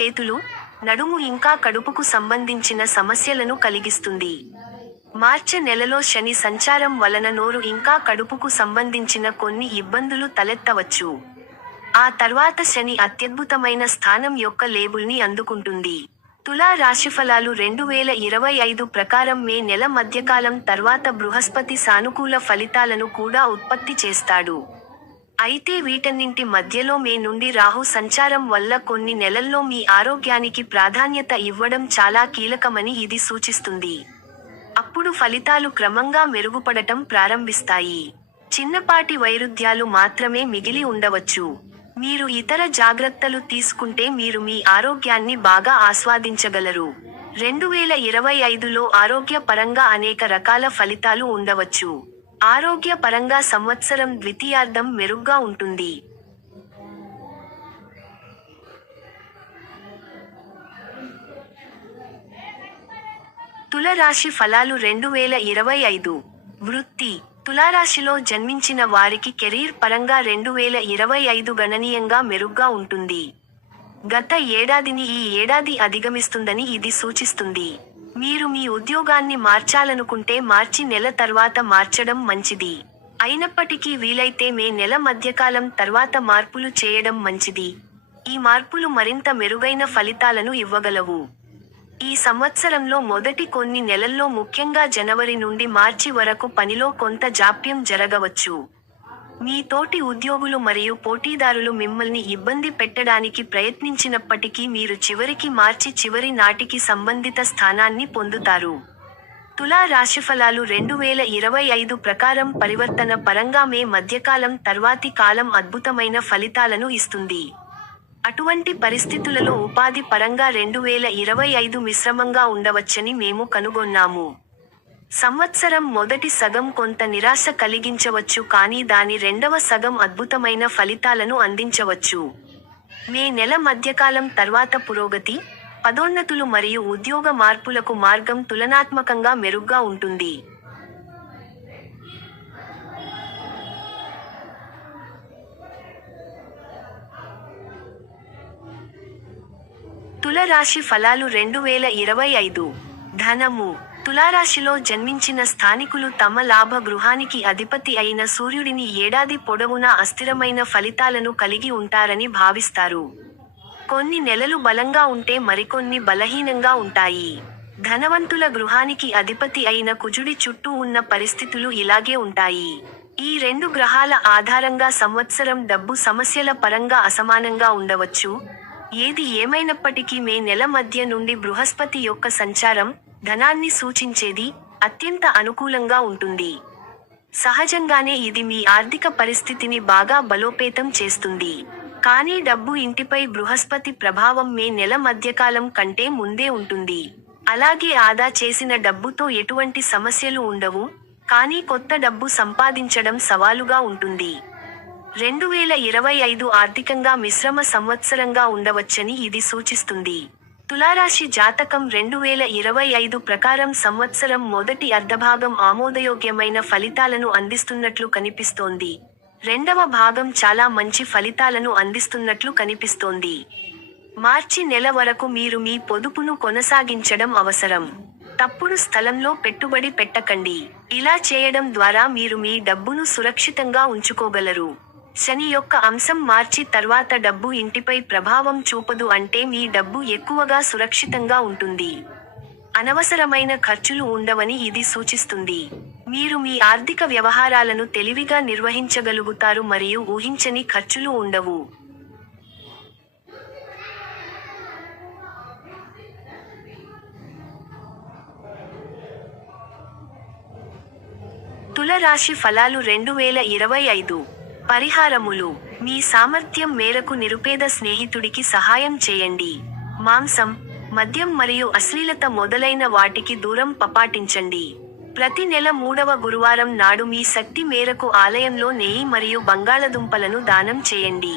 చేతులు, నడుము ఇంకా కడుపుకు సంబంధించిన సమస్యలను కలిగిస్తుంది. మార్చి నెలలో శని సంచారం వలన నోరు ఇంకా కడుపుకు సంబంధించిన కొన్ని ఇబ్బందులు తలెత్తవచ్చు. ఆ తర్వాత శని అత్యద్భుతమైన స్థానం యొక్క లేబుల్ని అందుకుంటుంది. తులా రాశిఫలాలు 2025 ప్రకారం మే నెల మధ్యకాలం తర్వాత బృహస్పతి సానుకూల ఫలితాలను కూడా ఉత్పత్తి చేస్తాడు. అయితే వీటన్నింటి మధ్యలో మే నుండి రాహు సంచారం వల్ల కొన్ని నెలల్లో మీ ఆరోగ్యానికి ప్రాధాన్యత ఇవ్వడం చాలా కీలకమని ఇది సూచిస్తుంది. అప్పుడు ఫలితాలు క్రమంగా మెరుగుపడటం ప్రారంభిస్తాయి. చిన్నపాటి వైరుధ్యాలు మాత్రమే మిగిలి ఉండవచ్చు. మీరు ఇతర జాగ్రత్తలు తీసుకుంటే మీరు మీ ఆరోగ్యాన్ని బాగా ఆస్వాదించగలరు. 2025లో ఆరోగ్య పరంగా అనేక రకాల ఫలితాలు ఉండవచ్చు. ఆరోగ్య పరంగా సంవత్సరం ద్వితీయార్ధం మెరుగ్గా ఉంటుంది. తులారాశి ఫలాలు 2025. వృత్తి. తులారాశిలో జన్మించిన వారికి కెరీర్ పరంగా 2025 గణనీయంగా మెరుగ్గా ఉంటుంది. గత ఏడాదిని ఈ ఏడాది అధిగమిస్తుందని ఇది సూచిస్తుంది. మీరు మీ ఉద్యోగాన్ని మార్చాలనుకుంటే మార్చి నెల తర్వాత మార్చడం మంచిది. అయినప్పటికీ వీలైతే మే నెల మధ్యకాలం తర్వాత మార్పులు చేయడం మంచిది. ఈ మార్పులు మరింత మెరుగైన ఫలితాలను ఇవ్వగలవు. ఈ సంవత్సరంలో మొదటి కొన్ని నెలల్లో ముఖ్యంగా జనవరి నుండి మార్చి వరకు పనిలో కొంత జాప్యం జరగవచ్చు. మీ తోటి ఉద్యోగులు మరియు పోటీదారులు మిమ్మల్ని ఇబ్బంది పెట్టడానికి ప్రయత్నించినప్పటికీ మీరు చివరికి మార్చి చివరి నాటికి సంబంధిత స్థానాన్ని పొందుతారు. తులా రాశిఫలాలు 2025 ప్రకారం పరివర్తన పరంగా మే మధ్యకాలం తర్వాతి కాలం అద్భుతమైన ఫలితాలను ఇస్తుంది. అటువంటి పరిస్థితులలో ఉపాధి పరంగా 2025 మిశ్రమంగా ఉండవచ్చని మేము కనుగొన్నాము. సంవత్సరం మొదటి సగం కొంత నిరాశ కలిగించవచ్చు, కానీ దాని రెండవ సగం అద్భుతమైన ఫలితాలను అందించవచ్చు. మే నెల మధ్యకాలం తర్వాత పురోగతి, పదోన్నతులు మరియు ఉద్యోగ మార్పులకు మార్గం తులనాత్మకంగా మెరుగ్గా ఉంటుంది. తులారాశి ఫలాలు 2025. ధనము. తులారాశిలో జన్మించిన స్థానికులు తమ లాభ గృహానికి అధిపతి అయిన సూర్యుడిని ఏడాది పొడవునా అస్థిరమైన ఫలితాలను కలిగి ఉంటారని భావిస్తారు. కొన్ని నెలలు బలంగా ఉంటే మరికొన్ని బలహీనంగా ఉంటాయి. ధనవంతుల గృహానికి అధిపతి అయిన కుజుడి చుట్టూ ఉన్న పరిస్థితులు ఇలాగే ఉంటాయి. ఈ రెండు గ్రహాల ఆధారంగా సంవత్సరం డబ్బు సమస్యల పరంగా అసమానంగా ఉండవచ్చు. ఏది ఏమైనప్పటికీ మే నెల మధ్య నుండి బృహస్పతి యొక్క సంచారం, ధనాన్ని సూచించేది, అత్యంత అనుకూలంగా ఉంటుంది. సహజంగానే ఇది మీ ఆర్థిక పరిస్థితిని బాగా బలోపేతం చేస్తుంది. కానీ డబ్బు ఇంటిపై బృహస్పతి ప్రభావం మే నెల మధ్యకాలం కంటే ముందే ఉంటుంది. అలాగే ఆదా చేసిన డబ్బుతో ఎటువంటి సమస్యలు ఉండవు, కానీ కొత్త డబ్బు సంపాదించడం సవాలుగా ఉంటుంది. 2025 ఆర్థికంగా మిశ్రమ సంవత్సరంగా ఉండవచ్చని ఇది సూచిస్తుంది. తులారాశి జాతకం 2025 ప్రకారం సంవత్సరం మొదటి అర్ధభాగం ఆమోదయోగ్యమైన ఫలితాలను అందిస్తున్నట్లు కనిపిస్తోంది. రెండవ భాగం చాలా మంచి ఫలితాలను అందిస్తున్నట్లు కనిపిస్తోంది. మార్చి నెల వరకు మీరు మీ పొదుపును కొనసాగించడం అవసరం. తప్పుడు స్థలంలో పెట్టుబడి పెట్టకండి. ఇలా చేయడం ద్వారా మీరు మీ డబ్బును సురక్షితంగా ఉంచుకోగలరు. శని యొక్క అంశం మార్చి తర్వాత డబ్బు ఇంటిపై ప్రభావం చూపదు, అంటే మీ డబ్బు ఎక్కువగా సురక్షితంగా ఉంటుంది. అనవసరమైన ఖర్చులు ఉండవని ఇది సూచిస్తుంది. మీరు మీ ఆర్థిక వ్యవహారాలను తెలివిగా నిర్వహించగలుగుతారు మరియు ఊహించని ఖర్చులు ఉండవు. తులారాశి ఫలాలు 2025. పరిహారములు. మీ సామర్థ్యం మేరకు నిరుపేద స్నేహితుడికి సహాయం చేయండి. మాంసం, మద్యం మరియు అశ్లీలత మొదలైన వాటికి దూరం పాటించండి. ప్రతి నెల 3వ గురువారం నాడు మీ శక్తి మేరకు ఆలయంలో నెయ్యి మరియు బంగాళదుంపలను దానం చేయండి.